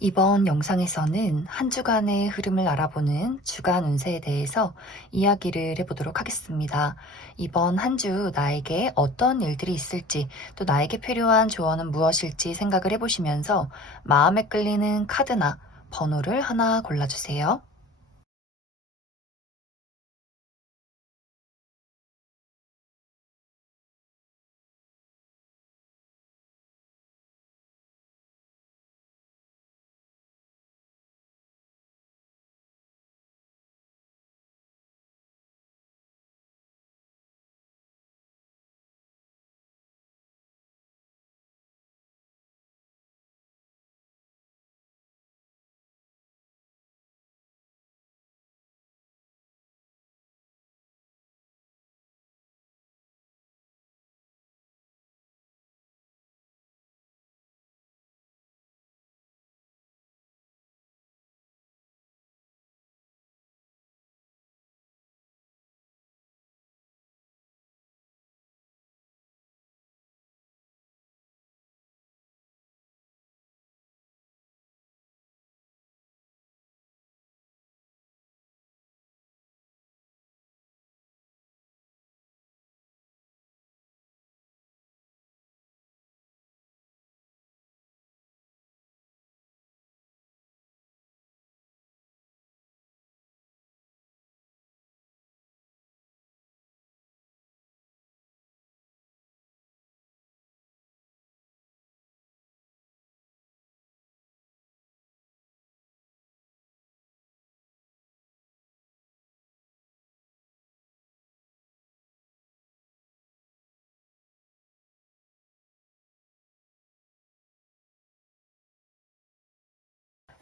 이번 영상에서는 한 주간의 흐름을 알아보는 주간 운세에 대해서 이야기를 해보도록 하겠습니다. 이번 한 주 나에게 어떤 일들이 있을지, 또 나에게 필요한 조언은 무엇일지 생각을 해보시면서 마음에 끌리는 카드나 번호를 하나 골라주세요.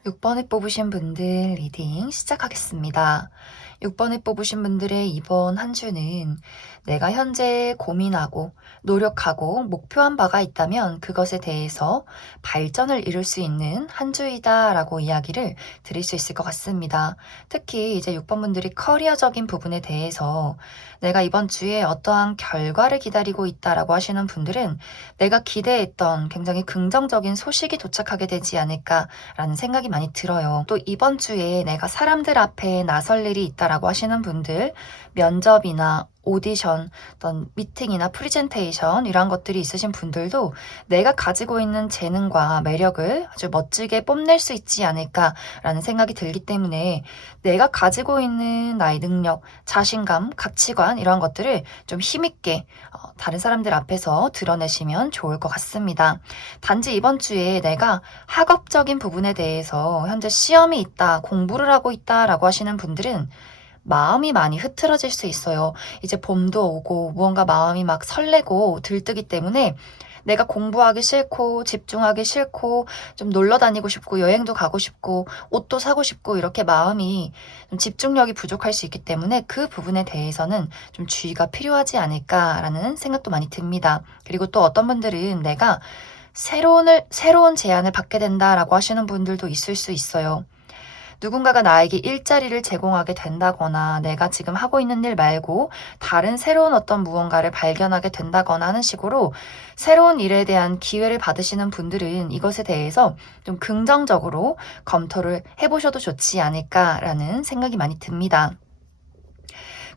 6번에 뽑으신 분들 리딩 시작하겠습니다. 6번에 뽑으신 분들의 이번 한 주는 내가 현재 고민하고 노력하고 목표한 바가 있다면 그것에 대해서 발전을 이룰 수 있는 한 주이다 라고 이야기를 드릴 수 있을 것 같습니다. 특히 이제 6번 분들이 커리어적인 부분에 대해서 내가 이번 주에 어떠한 결과를 기다리고 있다라고 하시는 분들은 내가 기대했던 굉장히 긍정적인 소식이 도착하게 되지 않을까라는 생각이 많이 들어요. 또 이번 주에 내가 사람들 앞에 나설 일이 있다라고 하시는 분들, 면접이나 오디션, 어떤 미팅이나 프리젠테이션 이런 것들이 있으신 분들도 내가 가지고 있는 재능과 매력을 아주 멋지게 뽐낼 수 있지 않을까라는 생각이 들기 때문에 내가 가지고 있는 나의 능력, 자신감, 가치관 이런 것들을 좀 힘있게 다른 사람들 앞에서 드러내시면 좋을 것 같습니다. 단지 이번 주에 내가 학업적인 부분에 대해서 현재 시험이 있다, 공부를 하고 있다라고 하시는 분들은 마음이 많이 흐트러질 수 있어요. 이제 봄도 오고 무언가 마음이 막 설레고 들뜨기 때문에 내가 공부하기 싫고 집중하기 싫고 좀 놀러 다니고 싶고 여행도 가고 싶고 옷도 사고 싶고 이렇게 마음이 좀 집중력이 부족할 수 있기 때문에 그 부분에 대해서는 좀 주의가 필요하지 않을까라는 생각도 많이 듭니다. 그리고 또 어떤 분들은 내가 새로운 제안을 받게 된다라고 하시는 분들도 있을 수 있어요. 누군가가 나에게 일자리를 제공하게 된다거나 내가 지금 하고 있는 일 말고 다른 새로운 어떤 무언가를 발견하게 된다거나 하는 식으로 새로운 일에 대한 기회를 받으시는 분들은 이것에 대해서 좀 긍정적으로 검토를 해보셔도 좋지 않을까라는 생각이 많이 듭니다.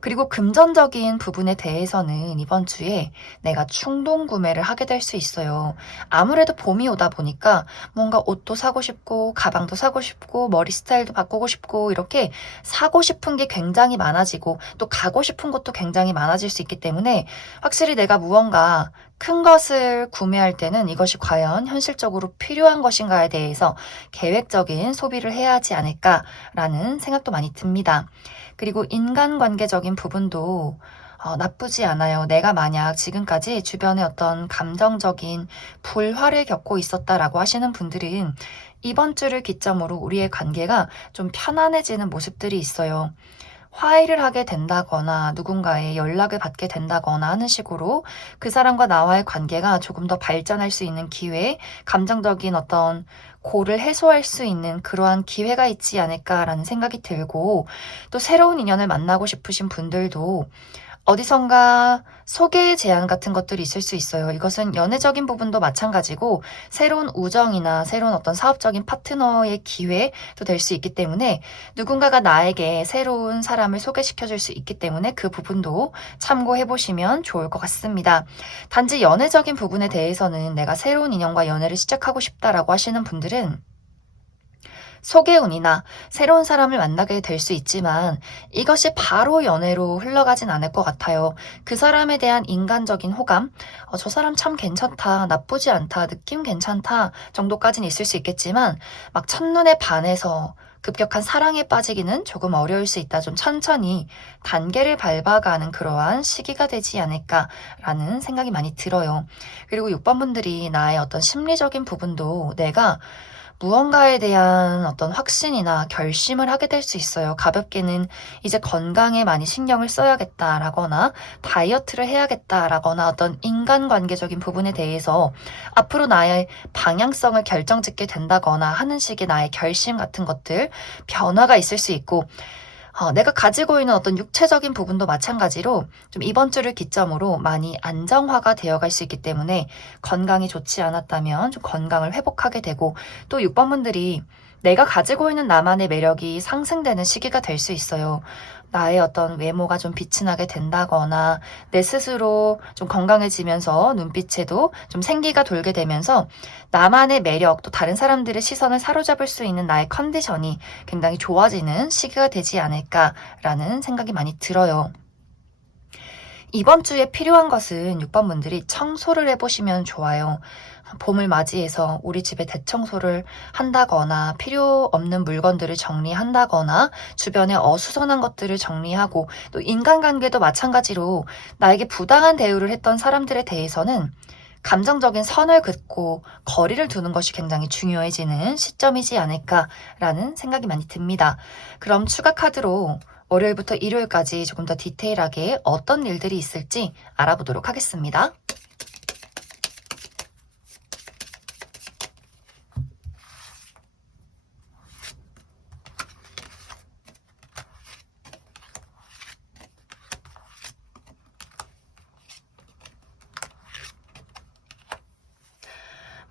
그리고 금전적인 부분에 대해서는 이번 주에 내가 충동 구매를 하게 될 수 있어요. 아무래도 봄이 오다 보니까 뭔가 옷도 사고 싶고, 가방도 사고 싶고, 머리 스타일도 바꾸고 싶고, 이렇게 사고 싶은 게 굉장히 많아지고, 또 가고 싶은 것도 굉장히 많아질 수 있기 때문에 확실히 내가 무언가 큰 것을 구매할 때는 이것이 과연 현실적으로 필요한 것인가에 대해서 계획적인 소비를 해야 하지 않을까라는 생각도 많이 듭니다. 그리고 인간관계적인 부분도 나쁘지 않아요. 내가 만약 지금까지 주변에 어떤 감정적인 불화를 겪고 있었다라고 하시는 분들은 이번 주를 기점으로 우리의 관계가 좀 편안해지는 모습들이 있어요. 화해를 하게 된다거나 누군가의 연락을 받게 된다거나 하는 식으로 그 사람과 나와의 관계가 조금 더 발전할 수 있는 기회, 감정적인 어떤 고를 해소할 수 있는 그러한 기회가 있지 않을까라는 생각이 들고 또 새로운 인연을 만나고 싶으신 분들도 어디선가 소개 제안 같은 것들이 있을 수 있어요. 이것은 연애적인 부분도 마찬가지고 새로운 우정이나 새로운 어떤 사업적인 파트너의 기회도 될 수 있기 때문에 누군가가 나에게 새로운 사람을 소개시켜 줄 수 있기 때문에 그 부분도 참고해 보시면 좋을 것 같습니다. 단지 연애적인 부분에 대해서는 내가 새로운 인연과 연애를 시작하고 싶다라고 하시는 분들은 소개운이나 새로운 사람을 만나게 될 수 있지만 이것이 바로 연애로 흘러가진 않을 것 같아요. 그 사람에 대한 인간적인 호감, 저 사람 참 괜찮다, 나쁘지 않다, 느낌 괜찮다 정도까지는 있을 수 있겠지만 막 첫눈에 반해서 급격한 사랑에 빠지기는 조금 어려울 수 있다. 좀 천천히 단계를 밟아가는 그러한 시기가 되지 않을까라는 생각이 많이 들어요. 그리고 6번 분들이 나의 어떤 심리적인 부분도 내가 무언가에 대한 어떤 확신이나 결심을 하게 될 수 있어요. 가볍게는 이제 건강에 많이 신경을 써야겠다라거나 다이어트를 해야겠다라거나 어떤 인간관계적인 부분에 대해서 앞으로 나의 방향성을 결정짓게 된다거나 하는 식의 나의 결심 같은 것들, 변화가 있을 수 있고 내가 가지고 있는 어떤 육체적인 부분도 마찬가지로 좀 이번 주를 기점으로 많이 안정화가 되어갈 수 있기 때문에 건강이 좋지 않았다면 좀 건강을 회복하게 되고 또 6번 분들이 내가 가지고 있는 나만의 매력이 상승되는 시기가 될 수 있어요. 나의 어떤 외모가 좀 빛이 나게 된다거나 내 스스로 좀 건강해지면서 눈빛에도 좀 생기가 돌게 되면서 나만의 매력 또 다른 사람들의 시선을 사로잡을 수 있는 나의 컨디션이 굉장히 좋아지는 시기가 되지 않을까라는 생각이 많이 들어요. 이번 주에 필요한 것은 6번 분들이 청소를 해보시면 좋아요. 봄을 맞이해서 우리 집에 대청소를 한다거나 필요 없는 물건들을 정리한다거나 주변에 어수선한 것들을 정리하고 또 인간관계도 마찬가지로 나에게 부당한 대우를 했던 사람들에 대해서는 감정적인 선을 긋고 거리를 두는 것이 굉장히 중요해지는 시점이지 않을까라는 생각이 많이 듭니다. 그럼 추가 카드로 월요일부터 일요일까지 조금 더 디테일하게 어떤 일들이 있을지 알아보도록 하겠습니다.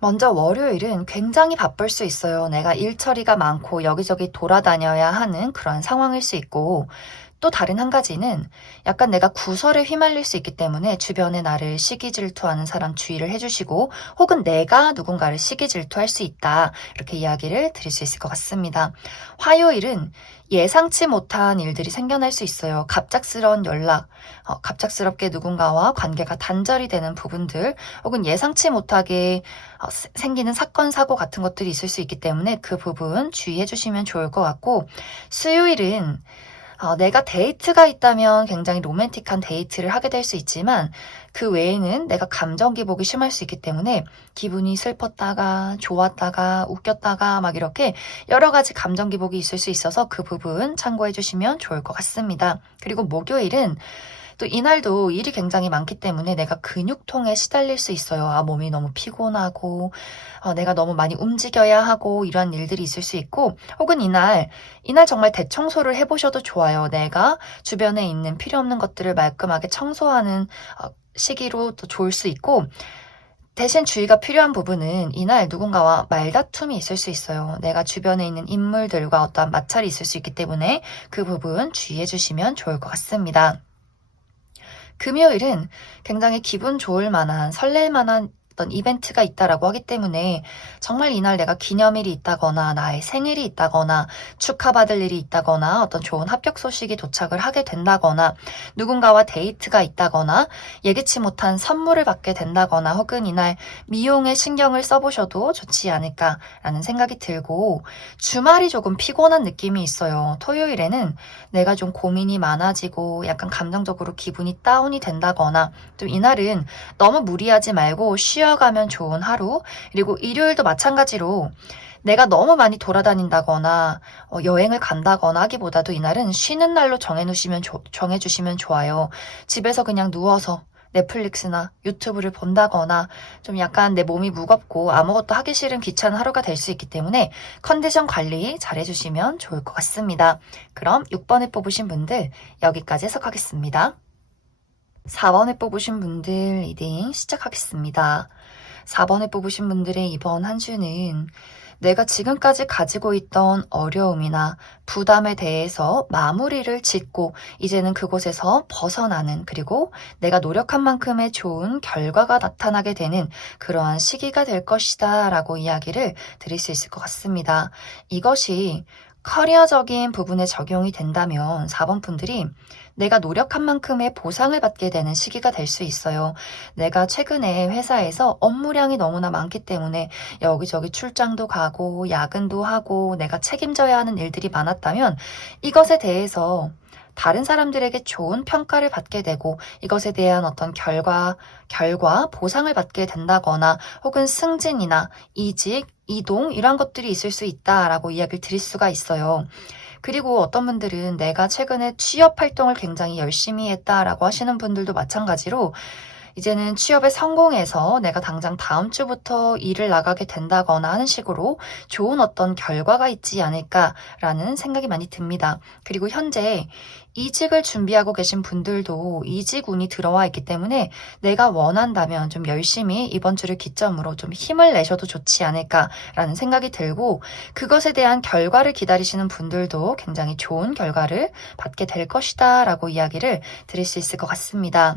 먼저 월요일은 굉장히 바쁠 수 있어요. 내가 일 처리가 많고 여기저기 돌아다녀야 하는 그런 상황일 수 있고, 또 다른 한 가지는 약간 내가 구설에 휘말릴 수 있기 때문에 주변에 나를 시기 질투하는 사람 주의를 해주시고 혹은 내가 누군가를 시기 질투할 수 있다. 이렇게 이야기를 드릴 수 있을 것 같습니다. 화요일은 예상치 못한 일들이 생겨날 수 있어요. 갑작스러운 연락, 갑작스럽게 누군가와 관계가 단절이 되는 부분들 혹은 예상치 못하게 생기는 사건, 사고 같은 것들이 있을 수 있기 때문에 그 부분 주의해 주시면 좋을 것 같고 수요일은 내가 데이트가 있다면 굉장히 로맨틱한 데이트를 하게 될 수 있지만 그 외에는 내가 감정 기복이 심할 수 있기 때문에 기분이 슬펐다가 좋았다가 웃겼다가 막 이렇게 여러 가지 감정 기복이 있을 수 있어서 그 부분 참고해 주시면 좋을 것 같습니다. 그리고 목요일은 또 이날도 일이 굉장히 많기 때문에 내가 근육통에 시달릴 수 있어요. 몸이 너무 피곤하고, 내가 너무 많이 움직여야 하고, 이러한 일들이 있을 수 있고, 혹은 이날 정말 대청소를 해보셔도 좋아요. 내가 주변에 있는 필요 없는 것들을 말끔하게 청소하는 시기로 또 좋을 수 있고, 대신 주의가 필요한 부분은 이날 누군가와 말다툼이 있을 수 있어요. 내가 주변에 있는 인물들과 어떠한 마찰이 있을 수 있기 때문에 그 부분 주의해 주시면 좋을 것 같습니다. 금요일은 굉장히 기분 좋을 만한, 설렐 만한 어떤 이벤트가 있다라고 하기 때문에 정말 이날 내가 기념일이 있다거나 나의 생일이 있다거나 축하받을 일이 있다거나 어떤 좋은 합격 소식이 도착을 하게 된다거나 누군가와 데이트가 있다거나 예기치 못한 선물을 받게 된다거나 혹은 이날 미용에 신경을 써보셔도 좋지 않을까라는 생각이 들고 주말이 조금 피곤한 느낌이 있어요. 토요일에는 내가 좀 고민이 많아지고 약간 감정적으로 기분이 다운이 된다거나 좀 이날은 너무 무리하지 말고 쉬어가면 좋은 하루. 그리고 일요일도 마찬가지로 내가 너무 많이 돌아다닌다거나 여행을 간다거나 하기보다도 이날은 쉬는 날로 정해주시면 좋아요. 집에서 그냥 누워서 넷플릭스나 유튜브를 본다거나 좀 약간 내 몸이 무겁고 아무것도 하기 싫은 귀찮은 하루가 될 수 있기 때문에 컨디션 관리 잘 해주시면 좋을 것 같습니다. 그럼 6번을 뽑으신 분들 여기까지 해석하겠습니다. 4번에 뽑으신 분들 리딩 시작하겠습니다. 4번에 뽑으신 분들의 이번 한 주는 내가 지금까지 가지고 있던 어려움이나 부담에 대해서 마무리를 짓고 이제는 그곳에서 벗어나는, 그리고 내가 노력한 만큼의 좋은 결과가 나타나게 되는 그러한 시기가 될 것이다 라고 이야기를 드릴 수 있을 것 같습니다. 이것이 커리어적인 부분에 적용이 된다면 4번 분들이 내가 노력한 만큼의 보상을 받게 되는 시기가 될 수 있어요. 내가 최근에 회사에서 업무량이 너무나 많기 때문에 여기저기 출장도 가고 야근도 하고 내가 책임져야 하는 일들이 많았다면 이것에 대해서 다른 사람들에게 좋은 평가를 받게 되고 이것에 대한 어떤 보상을 받게 된다거나 혹은 승진이나 이직, 이동 이런 것들이 있을 수 있다라고 이야기를 드릴 수가 있어요. 그리고 어떤 분들은 내가 최근에 취업 활동을 굉장히 열심히 했다라고 하시는 분들도 마찬가지로 이제는 취업에 성공해서 내가 당장 다음 주부터 일을 나가게 된다거나 하는 식으로 좋은 어떤 결과가 있지 않을까라는 생각이 많이 듭니다. 그리고 현재 이직을 준비하고 계신 분들도 이직 운이 들어와 있기 때문에 내가 원한다면 좀 열심히 이번 주를 기점으로 좀 힘을 내셔도 좋지 않을까라는 생각이 들고, 그것에 대한 결과를 기다리시는 분들도 굉장히 좋은 결과를 받게 될 것이다 라고 이야기를 드릴 수 있을 것 같습니다.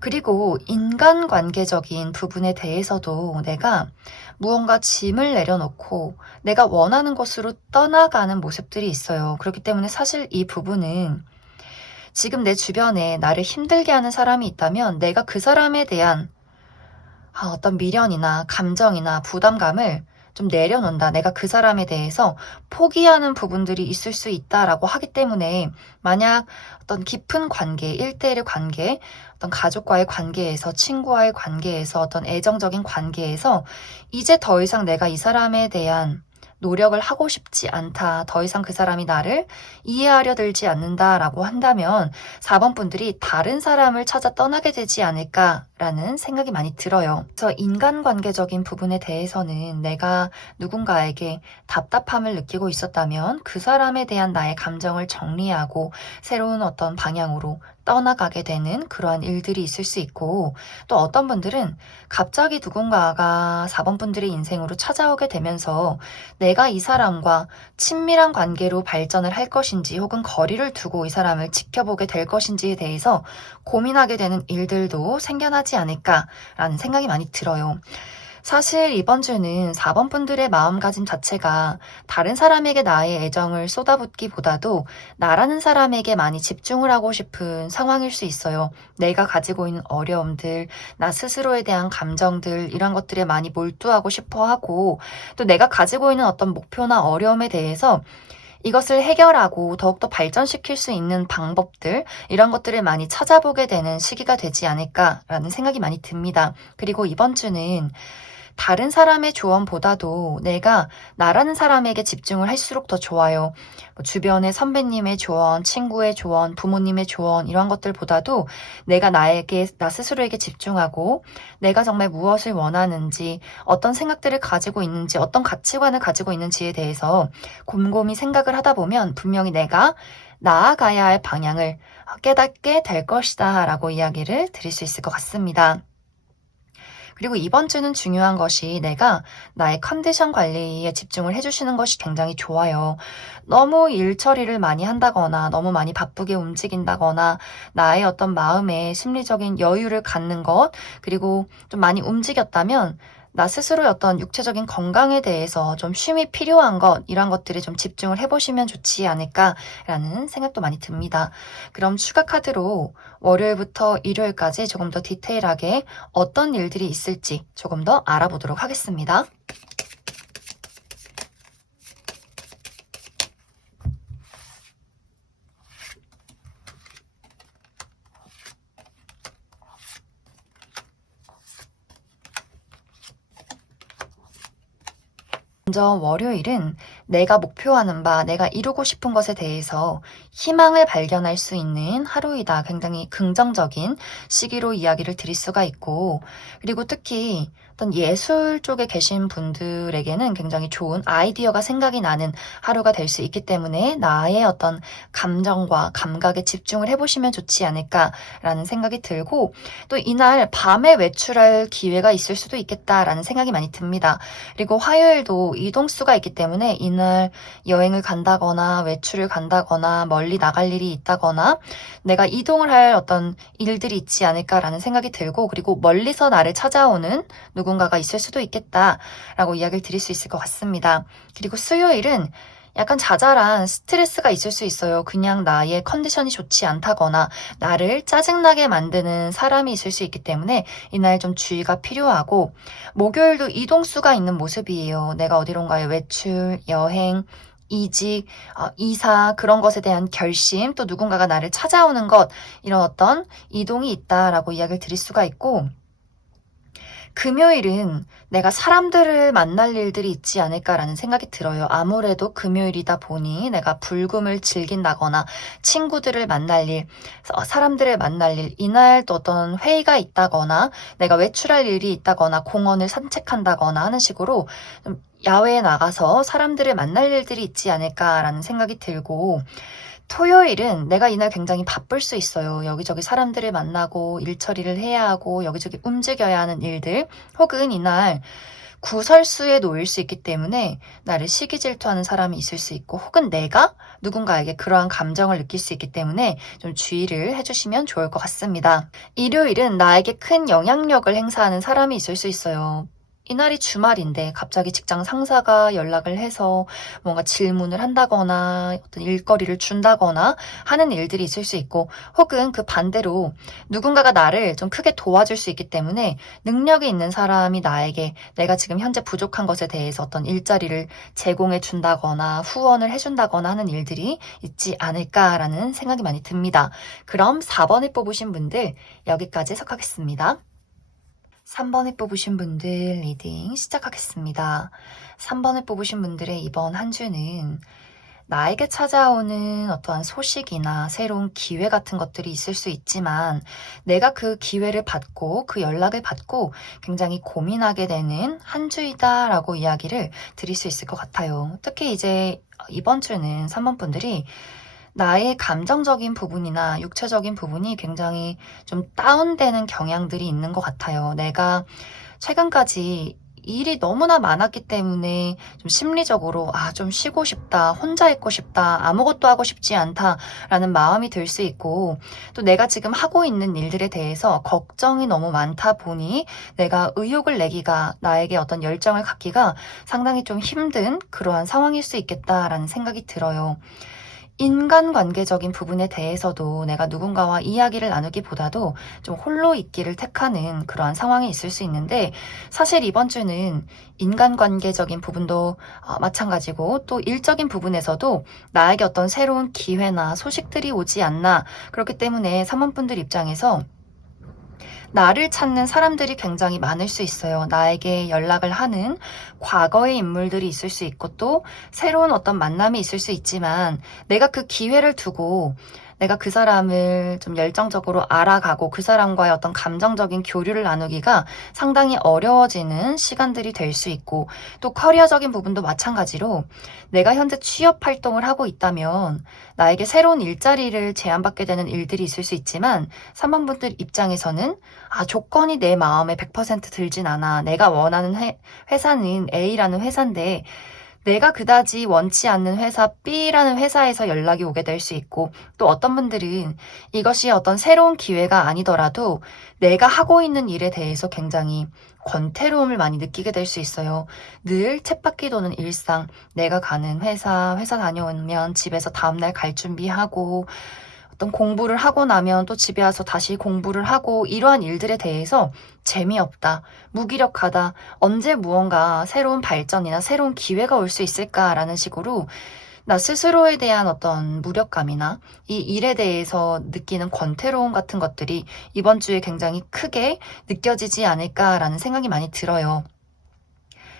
그리고 인간관계적인 부분에 대해서도 내가 무언가 짐을 내려놓고 내가 원하는 곳으로 떠나가는 모습들이 있어요. 그렇기 때문에 사실 이 부분은 지금 내 주변에 나를 힘들게 하는 사람이 있다면 내가 그 사람에 대한 어떤 미련이나 감정이나 부담감을 좀 내려놓는다. 내가 그 사람에 대해서 포기하는 부분들이 있을 수 있다라고 하기 때문에, 만약 어떤 깊은 관계, 1대1의 관계, 어떤 가족과의 관계에서, 친구와의 관계에서, 어떤 애정적인 관계에서 이제 더 이상 내가 이 사람에 대한 노력을 하고 싶지 않다, 더 이상 그 사람이 나를 이해하려 들지 않는다라고 한다면 4번 분들이 다른 사람을 찾아 떠나게 되지 않을까라는 생각이 많이 들어요. 그래서 인간관계적인 부분에 대해서는 내가 누군가에게 답답함을 느끼고 있었다면 그 사람에 대한 나의 감정을 정리하고 새로운 어떤 방향으로 떠나가게 되는 그러한 일들이 있을 수 있고, 또 어떤 분들은 갑자기 누군가가 4번 분들의 인생으로 찾아오게 되면서 내가 이 사람과 친밀한 관계로 발전을 할 것인지 혹은 거리를 두고 이 사람을 지켜보게 될 것인지에 대해서 고민하게 되는 일들도 생겨나지 않을까라는 생각이 많이 들어요. 사실 이번 주는 4번 분들의 마음가짐 자체가 다른 사람에게 나의 애정을 쏟아붓기보다도 나라는 사람에게 많이 집중을 하고 싶은 상황일 수 있어요. 내가 가지고 있는 어려움들, 나 스스로에 대한 감정들, 이런 것들에 많이 몰두하고 싶어 하고, 또 내가 가지고 있는 어떤 목표나 어려움에 대해서 이것을 해결하고 더욱더 발전시킬 수 있는 방법들, 이런 것들을 많이 찾아보게 되는 시기가 되지 않을까라는 생각이 많이 듭니다. 그리고 이번 주는 다른 사람의 조언보다도 내가 나라는 사람에게 집중을 할수록 더 좋아요. 주변의 선배님의 조언, 친구의 조언, 부모님의 조언, 이런 것들보다도 내가 나 스스로에게 집중하고 내가 정말 무엇을 원하는지, 어떤 생각들을 가지고 있는지, 어떤 가치관을 가지고 있는지에 대해서 곰곰이 생각을 하다 보면 분명히 내가 나아가야 할 방향을 깨닫게 될 것이다 라고 이야기를 드릴 수 있을 것 같습니다. 그리고 이번 주는 중요한 것이 내가 나의 컨디션 관리에 집중을 해주시는 것이 굉장히 좋아요. 너무 일 처리를 많이 한다거나 너무 많이 바쁘게 움직인다거나 나의 어떤 마음의 심리적인 여유를 갖는 것, 그리고 좀 많이 움직였다면 나 스스로의 어떤 육체적인 건강에 대해서 좀 쉼이 필요한 것, 이런 것들에 좀 집중을 해보시면 좋지 않을까라는 생각도 많이 듭니다. 그럼 추가 카드로 월요일부터 일요일까지 조금 더 디테일하게 어떤 일들이 있을지 조금 더 알아보도록 하겠습니다. 먼저 월요일은 내가 목표하는 바, 내가 이루고 싶은 것에 대해서 희망을 발견할 수 있는 하루이다. 굉장히 긍정적인 시기로 이야기를 드릴 수가 있고, 그리고 특히 어떤 예술 쪽에 계신 분들에게는 굉장히 좋은 아이디어가 생각이 나는 하루가 될 수 있기 때문에 나의 어떤 감정과 감각에 집중을 해보시면 좋지 않을까라는 생각이 들고, 또 이날 밤에 외출할 기회가 있을 수도 있겠다라는 생각이 많이 듭니다. 그리고 화요일도 이동수가 있기 때문에 이날 여행을 간다거나 외출을 간다거나 멀리 나갈 일이 있다거나 내가 이동을 할 어떤 일들이 있지 않을까라는 생각이 들고, 그리고 멀리서 나를 찾아오는 누군가가 있을 수도 있겠다라고 이야기를 드릴 수 있을 것 같습니다. 그리고 수요일은 약간 자잘한 스트레스가 있을 수 있어요. 그냥 나의 컨디션이 좋지 않다거나 나를 짜증나게 만드는 사람이 있을 수 있기 때문에 이날 좀 주의가 필요하고, 목요일도 이동수가 있는 모습이에요. 내가 어디론가에 외출, 여행, 이직, 이사, 그런 것에 대한 결심, 또 누군가가 나를 찾아오는 것, 이런 어떤 이동이 있다라고 이야기를 드릴 수가 있고, 금요일은 내가 사람들을 만날 일들이 있지 않을까라는 생각이 들어요. 아무래도 금요일이다 보니 내가 불금을 즐긴다거나 친구들을 만날 일, 사람들을 만날 일, 이날 또 어떤 회의가 있다거나 내가 외출할 일이 있다거나 공원을 산책한다거나 하는 식으로 좀 야외에 나가서 사람들을 만날 일들이 있지 않을까라는 생각이 들고, 토요일은 내가 이날 굉장히 바쁠 수 있어요. 여기저기 사람들을 만나고 일 처리를 해야 하고 여기저기 움직여야 하는 일들, 혹은 이날 구설수에 놓일 수 있기 때문에 나를 시기 질투하는 사람이 있을 수 있고, 혹은 내가 누군가에게 그러한 감정을 느낄 수 있기 때문에 좀 주의를 해주시면 좋을 것 같습니다. 일요일은 나에게 큰 영향력을 행사하는 사람이 있을 수 있어요. 이날이 주말인데 갑자기 직장 상사가 연락을 해서 뭔가 질문을 한다거나 어떤 일거리를 준다거나 하는 일들이 있을 수 있고, 혹은 그 반대로 누군가가 나를 좀 크게 도와줄 수 있기 때문에 능력이 있는 사람이 나에게 내가 지금 현재 부족한 것에 대해서 어떤 일자리를 제공해 준다거나 후원을 해준다거나 하는 일들이 있지 않을까라는 생각이 많이 듭니다. 그럼 4번을 뽑으신 분들 여기까지 해석하겠습니다. 3번을 뽑으신 분들 리딩 시작하겠습니다. 3번을 뽑으신 분들의 이번 한 주는 나에게 찾아오는 어떠한 소식이나 새로운 기회 같은 것들이 있을 수 있지만, 내가 그 기회를 받고 그 연락을 받고 굉장히 고민하게 되는 한 주이다라고 이야기를 드릴 수 있을 것 같아요. 특히 이제 이번 주는 3번 분들이 나의 감정적인 부분이나 육체적인 부분이 굉장히 좀 다운되는 경향들이 있는 것 같아요. 내가 최근까지 일이 너무나 많았기 때문에 좀 심리적으로 좀 쉬고 싶다, 혼자 있고 싶다, 아무것도 하고 싶지 않다라는 마음이 들 수 있고, 또 내가 지금 하고 있는 일들에 대해서 걱정이 너무 많다 보니 내가 의욕을 내기가, 나에게 어떤 열정을 갖기가 상당히 좀 힘든 그러한 상황일 수 있겠다라는 생각이 들어요. 인간관계적인 부분에 대해서도 내가 누군가와 이야기를 나누기보다도 좀 홀로 있기를 택하는 그러한 상황이 있을 수 있는데, 사실 이번 주는 인간관계적인 부분도 마찬가지고, 또 일적인 부분에서도 나에게 어떤 새로운 기회나 소식들이 오지 않나, 그렇기 때문에 사모분들 입장에서 나를 찾는 사람들이 굉장히 많을 수 있어요. 나에게 연락을 하는 과거의 인물들이 있을 수 있고, 또 새로운 어떤 만남이 있을 수 있지만, 내가 그 기회를 두고 내가 그 사람을 좀 열정적으로 알아가고 그 사람과의 어떤 감정적인 교류를 나누기가 상당히 어려워지는 시간들이 될 수 있고, 또 커리어적인 부분도 마찬가지로 내가 현재 취업 활동을 하고 있다면 나에게 새로운 일자리를 제안받게 되는 일들이 있을 수 있지만, 3번분들 입장에서는 조건이 내 마음에 100% 들진 않아. 내가 원하는 회사는 A라는 회사인데 내가 그다지 원치 않는 회사 B라는 회사에서 연락이 오게 될 수 있고, 또 어떤 분들은 이것이 어떤 새로운 기회가 아니더라도 내가 하고 있는 일에 대해서 굉장히 권태로움을 많이 느끼게 될 수 있어요. 늘 쳇바퀴 도는 일상, 내가 가는 회사 다녀오면 집에서 다음날 갈 준비하고, 어떤 공부를 하고 나면 또 집에 와서 다시 공부를 하고, 이러한 일들에 대해서 재미없다, 무기력하다, 언제 무언가 새로운 발전이나 새로운 기회가 올 수 있을까라는 식으로 나 스스로에 대한 어떤 무력감이나 이 일에 대해서 느끼는 권태로움 같은 것들이 이번 주에 굉장히 크게 느껴지지 않을까라는 생각이 많이 들어요.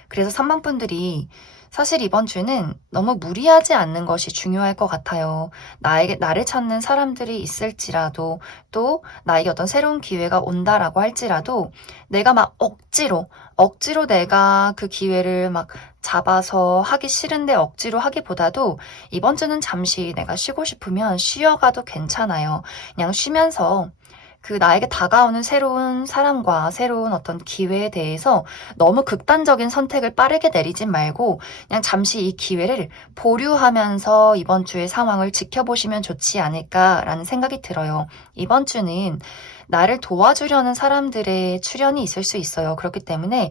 그래서 3번 분들이 사실 이번 주는 너무 무리하지 않는 것이 중요할 것 같아요. 나를 찾는 사람들이 있을지라도, 또 나에게 어떤 새로운 기회가 온다라고 할지라도, 내가 막 억지로 내가 그 기회를 막 잡아서 하기 싫은데 억지로 하기보다도 이번 주는 잠시 내가 쉬고 싶으면 쉬어가도 괜찮아요. 그냥 쉬면서 그 나에게 다가오는 새로운 사람과 새로운 어떤 기회에 대해서 너무 극단적인 선택을 빠르게 내리진 말고 그냥 잠시 이 기회를 보류하면서 이번 주의 상황을 지켜보시면 좋지 않을까라는 생각이 들어요. 이번 주는 나를 도와주려는 사람들의 출현이 있을 수 있어요. 그렇기 때문에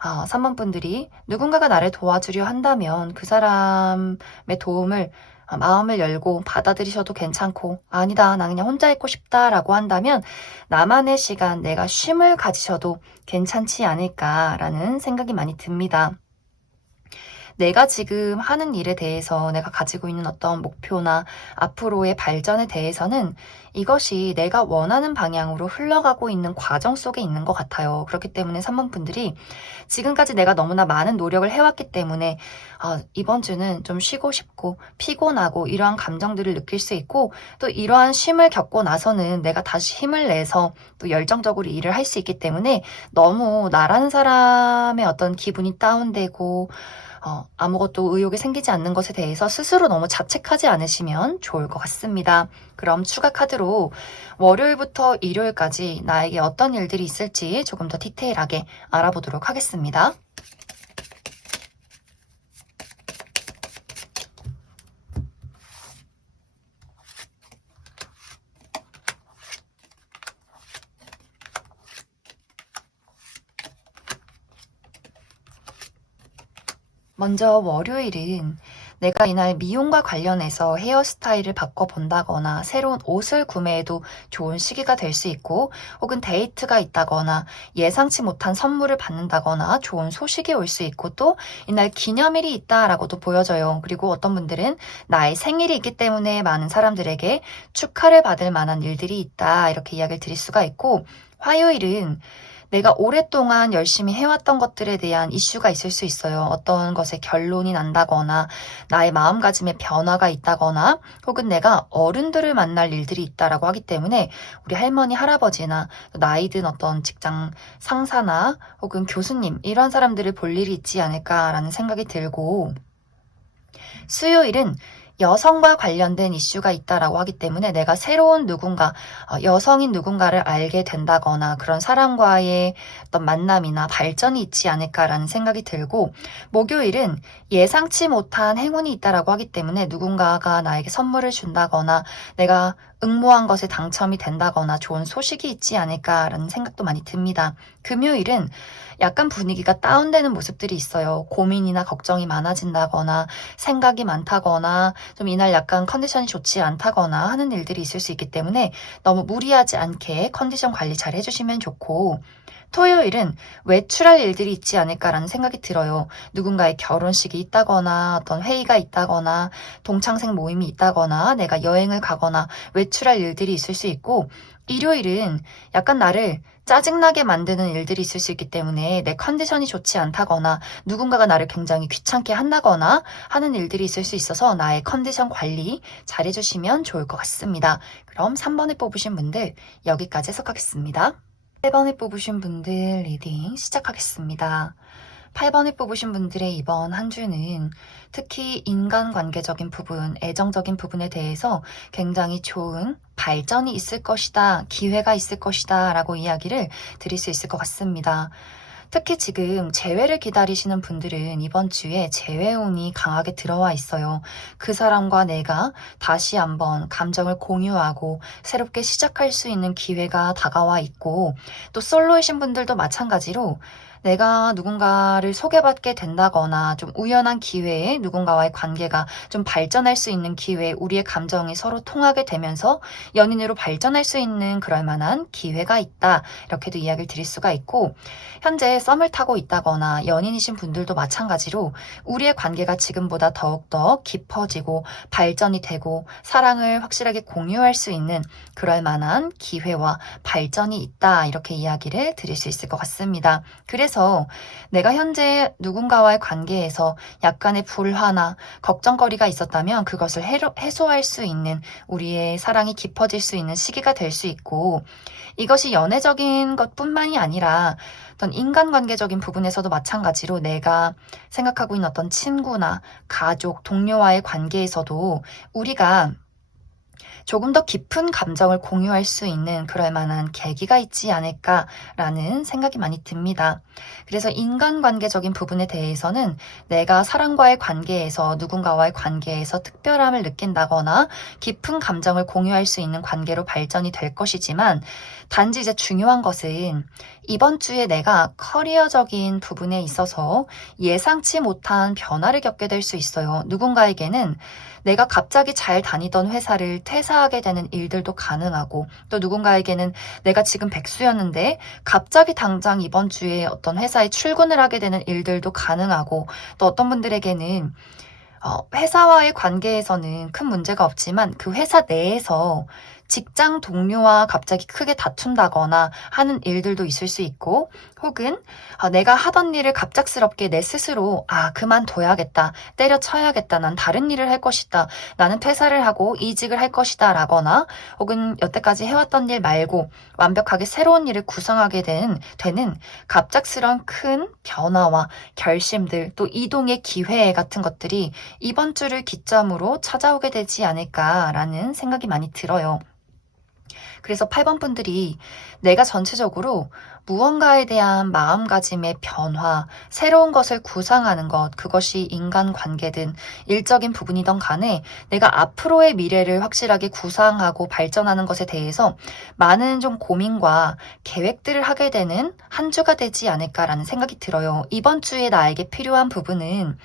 3번 분들이 누군가가 나를 도와주려 한다면 그 사람의 도움을 마음을 열고 받아들이셔도 괜찮고, 아니다, 나 그냥 혼자 있고 싶다라고 한다면 나만의 시간, 내가 쉼을 가지셔도 괜찮지 않을까라는 생각이 많이 듭니다. 내가 지금 하는 일에 대해서 내가 가지고 있는 어떤 목표나 앞으로의 발전에 대해서는 이것이 내가 원하는 방향으로 흘러가고 있는 과정 속에 있는 것 같아요. 그렇기 때문에 3번 분들이 지금까지 내가 너무나 많은 노력을 해왔기 때문에 이번 주는 좀 쉬고 싶고 피곤하고 이러한 감정들을 느낄 수 있고, 또 이러한 쉼을 겪고 나서는 내가 다시 힘을 내서 또 열정적으로 일을 할 수 있기 때문에 너무 나라는 사람의 어떤 기분이 다운되고 아무것도 의욕이 생기지 않는 것에 대해서 스스로 너무 자책하지 않으시면 좋을 것 같습니다. 그럼 추가 카드로 월요일부터 일요일까지 나에게 어떤 일들이 있을지 조금 더 디테일하게 알아보도록 하겠습니다. 먼저 월요일은 내가 이날 미용과 관련해서 헤어스타일을 바꿔본다거나 새로운 옷을 구매해도 좋은 시기가 될 수 있고, 혹은 데이트가 있다거나 예상치 못한 선물을 받는다거나 좋은 소식이 올 수 있고, 또 이날 기념일이 있다라고도 보여져요. 그리고 어떤 분들은 나의 생일이 있기 때문에 많은 사람들에게 축하를 받을 만한 일들이 있다, 이렇게 이야기를 드릴 수가 있고, 화요일은 내가 오랫동안 열심히 해왔던 것들에 대한 이슈가 있을 수 있어요. 어떤 것에 결론이 난다거나 나의 마음가짐에 변화가 있다거나 혹은 내가 어른들을 만날 일들이 있다라고 하기 때문에 우리 할머니, 할아버지나 나이 든 어떤 직장 상사나 혹은 교수님 이런 사람들을 볼 일이 있지 않을까라는 생각이 들고, 수요일은 여성과 관련된 이슈가 있다라고 하기 때문에 내가 새로운 누군가, 여성인 누군가를 알게 된다거나 그런 사람과의 어떤 만남이나 발전이 있지 않을까라는 생각이 들고, 목요일은 예상치 못한 행운이 있다라고 하기 때문에 누군가가 나에게 선물을 준다거나 내가 응모한 것에 당첨이 된다거나 좋은 소식이 있지 않을까라는 생각도 많이 듭니다. 금요일은 약간 분위기가 다운되는 모습들이 있어요. 고민이나 걱정이 많아진다거나 생각이 많다거나 좀 이날 약간 컨디션이 좋지 않다거나 하는 일들이 있을 수 있기 때문에 너무 무리하지 않게 컨디션 관리 잘 해주시면 좋고, 토요일은 외출할 일들이 있지 않을까라는 생각이 들어요. 누군가의 결혼식이 있다거나 어떤 회의가 있다거나 동창생 모임이 있다거나 내가 여행을 가거나 외출할 일들이 있을 수 있고, 일요일은 약간 나를 짜증나게 만드는 일들이 있을 수 있기 때문에 내 컨디션이 좋지 않다거나 누군가가 나를 굉장히 귀찮게 한다거나 하는 일들이 있을 수 있어서 나의 컨디션 관리 잘 해주시면 좋을 것 같습니다. 그럼 3번을 뽑으신 분들 여기까지 해석하겠습니다. 8번을 뽑으신 분들 리딩 시작하겠습니다. 8번을 뽑으신 분들의 이번 한 주는 특히 인간관계적인 부분, 애정적인 부분에 대해서 굉장히 좋은 발전이 있을 것이다, 기회가 있을 것이다 라고 이야기를 드릴 수 있을 것 같습니다. 특히 지금 재회를 기다리시는 분들은 이번 주에 재회운이 강하게 들어와 있어요. 그 사람과 내가 다시 한번 감정을 공유하고 새롭게 시작할 수 있는 기회가 다가와 있고, 또 솔로이신 분들도 마찬가지로 내가 누군가를 소개받게 된다거나 좀 우연한 기회에 누군가와의 관계가 좀 발전할 수 있는 기회에 우리의 감정이 서로 통하게 되면서 연인으로 발전할 수 있는 그럴 만한 기회가 있다, 이렇게도 이야기를 드릴 수가 있고, 현재 썸을 타고 있다거나 연인이신 분들도 마찬가지로 우리의 관계가 지금보다 더욱더 깊어지고 발전이 되고 사랑을 확실하게 공유할 수 있는 그럴 만한 기회와 발전이 있다, 이렇게 이야기를 드릴 수 있을 것 같습니다. 그래서 해서 내가 현재 누군가와의 관계에서 약간의 불화나 걱정거리가 있었다면 그것을 해소할 수 있는 우리의 사랑이 깊어질 수 있는 시기가 될 수 있고, 이것이 연애적인 것뿐만이 아니라 어떤 인간관계적인 부분에서도 마찬가지로 내가 생각하고 있는 어떤 친구나 가족, 동료와의 관계에서도 우리가 조금 더 깊은 감정을 공유할 수 있는 그럴 만한 계기가 있지 않을까라는 생각이 많이 듭니다. 그래서 인간관계적인 부분에 대해서는 내가 사람과의 관계에서 누군가와의 관계에서 특별함을 느낀다거나 깊은 감정을 공유할 수 있는 관계로 발전이 될 것이지만, 단지 이제 중요한 것은 이번 주에 내가 커리어적인 부분에 있어서 예상치 못한 변화를 겪게 될 수 있어요. 누군가에게는 내가 갑자기 잘 다니던 회사를 퇴사하게 되는 일들도 가능하고, 또 누군가에게는 내가 지금 백수였는데 갑자기 당장 이번 주에 어떤 회사에 출근을 하게 되는 일들도 가능하고, 또 어떤 분들에게는 회사와의 관계에서는 큰 문제가 없지만 그 회사 내에서 직장 동료와 갑자기 크게 다툰다거나 하는 일들도 있을 수 있고, 혹은 내가 하던 일을 갑작스럽게 내 스스로 그만둬야겠다, 때려쳐야겠다, 난 다른 일을 할 것이다, 나는 퇴사를 하고 이직을 할 것이다 라거나, 혹은 여태까지 해왔던 일 말고 완벽하게 새로운 일을 구성하게 되는 갑작스러운 큰 변화와 결심들, 또 이동의 기회 같은 것들이 이번 주를 기점으로 찾아오게 되지 않을까라는 생각이 많이 들어요. 그래서 8번 분들이 내가 전체적으로 무언가에 대한 마음가짐의 변화, 새로운 것을 구상하는 것, 그것이 인간관계든 일적인 부분이든 간에 내가 앞으로의 미래를 확실하게 구상하고 발전하는 것에 대해서 많은 좀 고민과 계획들을 하게 되는 한 주가 되지 않을까라는 생각이 들어요. 이번 주에 나에게 필요한 부분은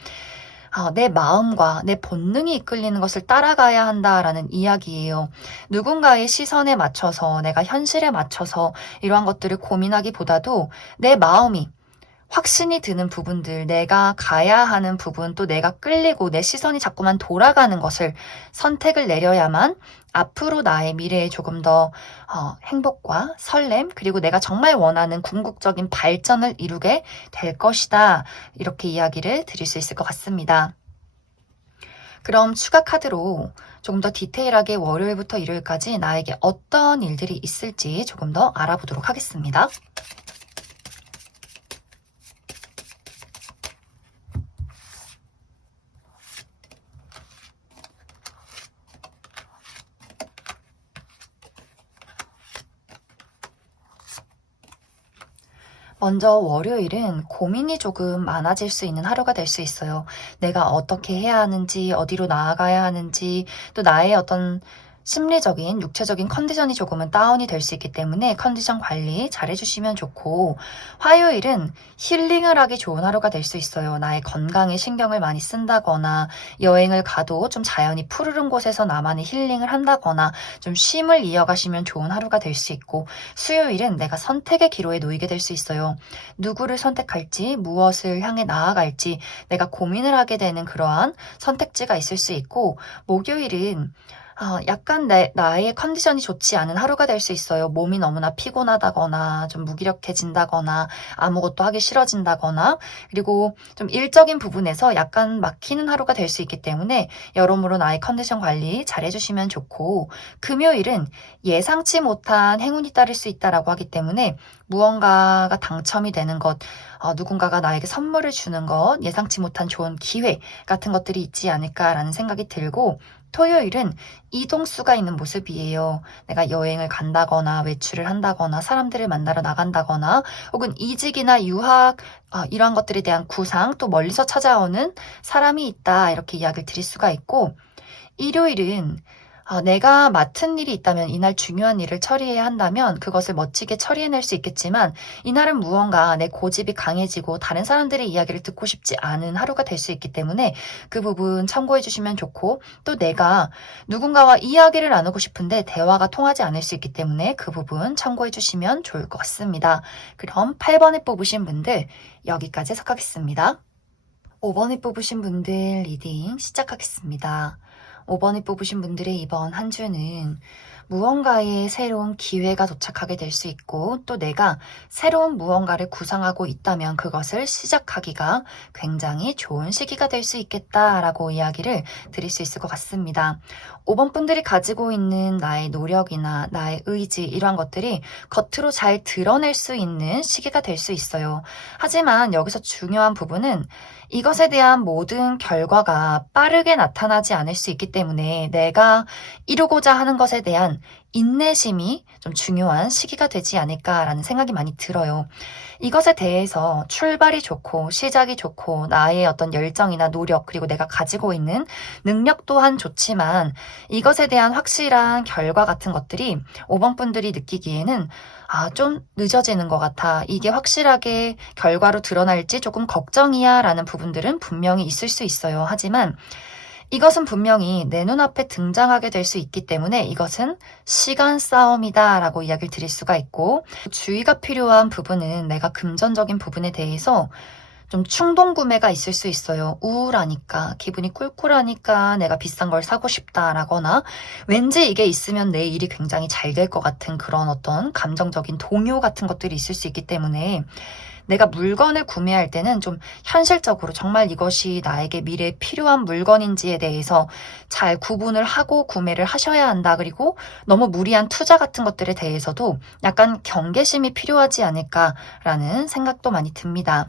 내 마음과 내 본능이 이끌리는 것을 따라가야 한다라는 이야기예요. 누군가의 시선에 맞춰서, 내가 현실에 맞춰서 이러한 것들을 고민하기보다도 내 마음이 확신이 드는 부분들, 내가 가야 하는 부분, 또 내가 끌리고 내 시선이 자꾸만 돌아가는 것을 선택을 내려야만 앞으로 나의 미래에 조금 더 행복과 설렘, 그리고 내가 정말 원하는 궁극적인 발전을 이루게 될 것이다. 이렇게 이야기를 드릴 수 있을 것 같습니다. 그럼 추가 카드로 조금 더 디테일하게 월요일부터 일요일까지 나에게 어떤 일들이 있을지 조금 더 알아보도록 하겠습니다. 먼저 월요일은 고민이 조금 많아질 수 있는 하루가 될 수 있어요. 내가 어떻게 해야 하는지, 어디로 나아가야 하는지, 또 나의 어떤 심리적인, 육체적인 컨디션이 조금은 다운이 될 수 있기 때문에 컨디션 관리 잘 해주시면 좋고, 화요일은 힐링을 하기 좋은 하루가 될 수 있어요. 나의 건강에 신경을 많이 쓴다거나, 여행을 가도 좀 자연이 푸르른 곳에서 나만의 힐링을 한다거나, 좀 쉼을 이어가시면 좋은 하루가 될 수 있고, 수요일은 내가 선택의 기로에 놓이게 될 수 있어요. 누구를 선택할지, 무엇을 향해 나아갈지 내가 고민을 하게 되는 그러한 선택지가 있을 수 있고, 목요일은 약간 나의 컨디션이 좋지 않은 하루가 될 수 있어요. 몸이 너무나 피곤하다거나, 좀 무기력해진다거나, 아무것도 하기 싫어진다거나, 그리고 좀 일적인 부분에서 약간 막히는 하루가 될 수 있기 때문에 여러모로 나의 컨디션 관리 잘 해주시면 좋고, 금요일은 예상치 못한 행운이 따를 수 있다라고 하기 때문에 무언가가 당첨이 되는 것, 누군가가 나에게 선물을 주는 것, 예상치 못한 좋은 기회 같은 것들이 있지 않을까라는 생각이 들고, 토요일은 이동수가 있는 모습이에요. 내가 여행을 간다거나 외출을 한다거나 사람들을 만나러 나간다거나, 혹은 이직이나 유학 이러한 것들에 대한 구상, 또 멀리서 찾아오는 사람이 있다, 이렇게 이야기를 드릴 수가 있고, 일요일은 내가 맡은 일이 있다면, 이날 중요한 일을 처리해야 한다면 그것을 멋지게 처리해낼 수 있겠지만, 이날은 무언가 내 고집이 강해지고 다른 사람들의 이야기를 듣고 싶지 않은 하루가 될 수 있기 때문에 그 부분 참고해 주시면 좋고, 또 내가 누군가와 이야기를 나누고 싶은데 대화가 통하지 않을 수 있기 때문에 그 부분 참고해 주시면 좋을 것 같습니다. 그럼 8번에 뽑으신 분들 여기까지 해석하겠습니다. 5번에 뽑으신 분들 리딩 시작하겠습니다. 5번에 뽑으신 분들의 이번 한 주는 무언가의 새로운 기회가 도착하게 될 수 있고 또 내가 새로운 무언가를 구상하고 있다면 그것을 시작하기가 굉장히 좋은 시기가 될 수 있겠다라고 이야기를 드릴 수 있을 것 같습니다. 5번 분들이 가지고 있는 나의 노력이나 나의 의지 이러한 것들이 겉으로 잘 드러낼 수 있는 시기가 될 수 있어요. 하지만 여기서 중요한 부분은 이것에 대한 모든 결과가 빠르게 나타나지 않을 수 있기 때문에 내가 이루고자 하는 것에 대한 인내심이 좀 중요한 시기가 되지 않을까라는 생각이 많이 들어요. 이것에 대해서 출발이 좋고 시작이 좋고 나의 어떤 열정이나 노력 그리고 내가 가지고 있는 능력 또한 좋지만 이것에 대한 확실한 결과 같은 것들이 5번 분들이 느끼기에는 좀 늦어지는 것 같아. 이게 확실하게 결과로 드러날지 조금 걱정이야 라는 부분들은 분명히 있을 수 있어요. 하지만 이것은 분명히 내 눈앞에 등장하게 될 수 있기 때문에 이것은 시간 싸움이다 라고 이야기를 드릴 수가 있고 주의가 필요한 부분은 내가 금전적인 부분에 대해서 좀 충동 구매가 있을 수 있어요. 우울하니까, 기분이 꿀꿀하니까 내가 비싼 걸 사고 싶다라거나 왠지 이게 있으면 내 일이 굉장히 잘 될 것 같은 그런 어떤 감정적인 동요 같은 것들이 있을 수 있기 때문에 내가 물건을 구매할 때는 좀 현실적으로 정말 이것이 나에게 미래에 필요한 물건인지에 대해서 잘 구분을 하고 구매를 하셔야 한다. 그리고 너무 무리한 투자 같은 것들에 대해서도 약간 경계심이 필요하지 않을까라는 생각도 많이 듭니다.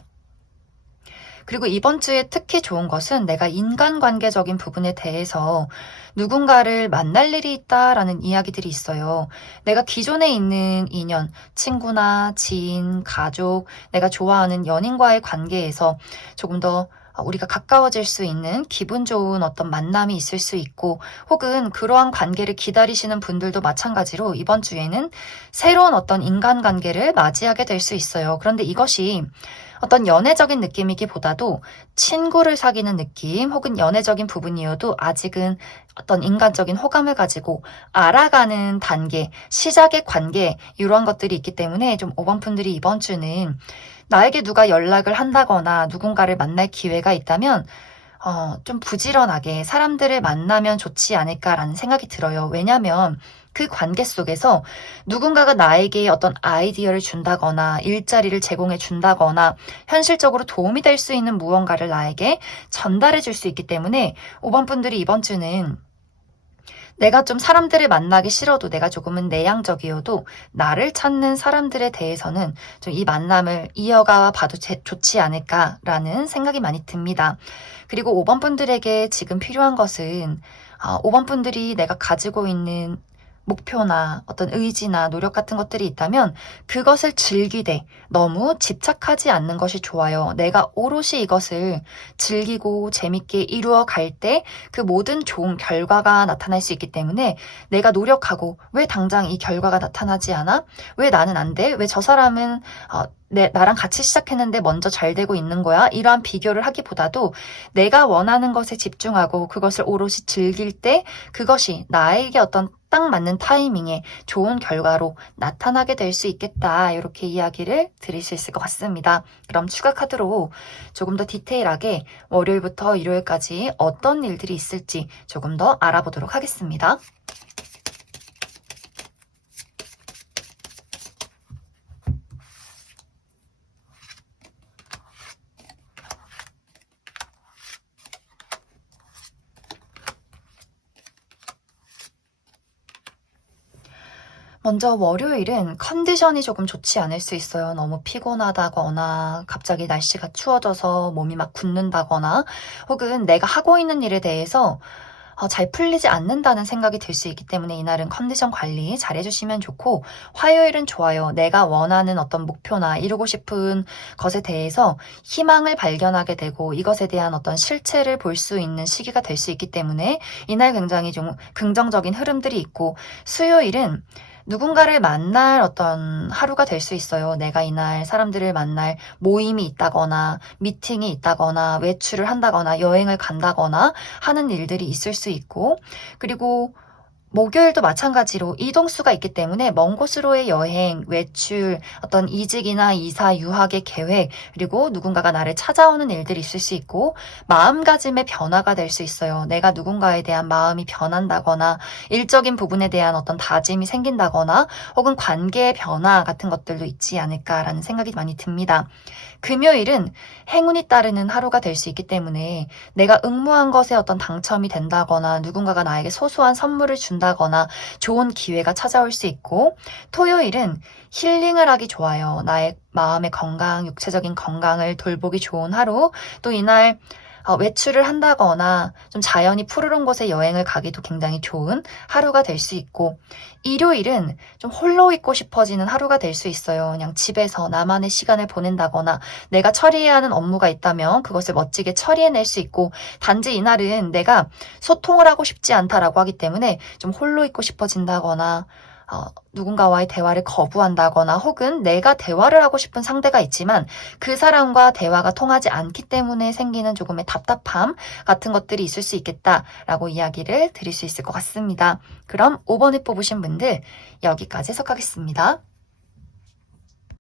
그리고 이번 주에 특히 좋은 것은 내가 인간관계적인 부분에 대해서 누군가를 만날 일이 있다라는 이야기들이 있어요. 내가 기존에 있는 인연, 친구나 지인, 가족, 내가 좋아하는 연인과의 관계에서 조금 더 우리가 가까워질 수 있는 기분 좋은 어떤 만남이 있을 수 있고 혹은 그러한 관계를 기다리시는 분들도 마찬가지로 이번 주에는 새로운 어떤 인간관계를 맞이하게 될 수 있어요. 그런데 이것이 어떤 연애적인 느낌이기보다도 친구를 사귀는 느낌 혹은 연애적인 부분이어도 아직은 어떤 인간적인 호감을 가지고 알아가는 단계, 시작의 관계 이런 것들이 있기 때문에 좀 5번 분들이 이번 주는 나에게 누가 연락을 한다거나 누군가를 만날 기회가 있다면 좀 부지런하게 사람들을 만나면 좋지 않을까라는 생각이 들어요. 왜냐하면 그 관계 속에서 누군가가 나에게 어떤 아이디어를 준다거나 일자리를 제공해 준다거나 현실적으로 도움이 될 수 있는 무언가를 나에게 전달해 줄 수 있기 때문에 5번 분들이 이번 주는 내가 좀 사람들을 만나기 싫어도 내가 조금은 내향적이어도 나를 찾는 사람들에 대해서는 좀 이 만남을 이어가 봐도 좋지 않을까라는 생각이 많이 듭니다. 그리고 5번 분들에게 지금 필요한 것은 5번 분들이 내가 가지고 있는 목표나 어떤 의지나 노력 같은 것들이 있다면 그것을 즐기되 너무 집착하지 않는 것이 좋아요. 내가 오롯이 이것을 즐기고 재밌게 이루어 갈 때 그 모든 좋은 결과가 나타날 수 있기 때문에 내가 노력하고 왜 당장 이 결과가 나타나지 않아? 왜 나는 안 돼? 왜 저 사람은 나랑 같이 시작했는데 먼저 잘 되고 있는 거야? 이러한 비교를 하기보다도 내가 원하는 것에 집중하고 그것을 오롯이 즐길 때 그것이 나에게 어떤 딱 맞는 타이밍에 좋은 결과로 나타나게 될 수 있겠다. 이렇게 이야기를 드릴 수 있을 것 같습니다. 그럼 추가 카드로 조금 더 디테일하게 월요일부터 일요일까지 어떤 일들이 있을지 조금 더 알아보도록 하겠습니다. 먼저 월요일은 컨디션이 조금 좋지 않을 수 있어요. 너무 피곤하다거나 갑자기 날씨가 추워져서 몸이 막 굳는다거나 혹은 내가 하고 있는 일에 대해서 잘 풀리지 않는다는 생각이 들 수 있기 때문에 이날은 컨디션 관리 잘 해주시면 좋고 화요일은 좋아요. 내가 원하는 어떤 목표나 이루고 싶은 것에 대해서 희망을 발견하게 되고 이것에 대한 어떤 실체를 볼 수 있는 시기가 될 수 있기 때문에 이날 굉장히 좀 긍정적인 흐름들이 있고 수요일은 누군가를 만날 어떤 하루가 될 수 있어요. 내가 이날 사람들을 만날 모임이 있다거나 미팅이 있다거나 외출을 한다거나 여행을 간다거나 하는 일들이 있을 수 있고 그리고 목요일도 마찬가지로 이동수가 있기 때문에 먼 곳으로의 여행, 외출, 어떤 이직이나 이사, 유학의 계획, 그리고 누군가가 나를 찾아오는 일들이 있을 수 있고 마음가짐의 변화가 될 수 있어요. 내가 누군가에 대한 마음이 변한다거나 일적인 부분에 대한 어떤 다짐이 생긴다거나 혹은 관계의 변화 같은 것들도 있지 않을까라는 생각이 많이 듭니다. 금요일은 행운이 따르는 하루가 될 수 있기 때문에 내가 응모한 것에 어떤 당첨이 된다거나 누군가가 나에게 소소한 선물을 준다거나 좋은 기회가 찾아올 수 있고, 토요일은 힐링을 하기 좋아요. 나의 마음의 건강, 육체적인 건강을 돌보기 좋은 하루, 또 이날 외출을 한다거나 좀 자연이 푸르른 곳에 여행을 가기도 굉장히 좋은 하루가 될 수 있고, 일요일은 좀 홀로 있고 싶어지는 하루가 될 수 있어요. 그냥 집에서 나만의 시간을 보낸다거나 내가 처리해야 하는 업무가 있다면 그것을 멋지게 처리해낼 수 있고, 단지 이날은 내가 소통을 하고 싶지 않다라고 하기 때문에 좀 홀로 있고 싶어진다거나 누군가와의 대화를 거부한다거나 혹은 내가 대화를 하고 싶은 상대가 있지만 그 사람과 대화가 통하지 않기 때문에 생기는 조금의 답답함 같은 것들이 있을 수 있겠다라고 이야기를 드릴 수 있을 것 같습니다. 그럼 5번을 뽑으신 분들 여기까지 해석하겠습니다.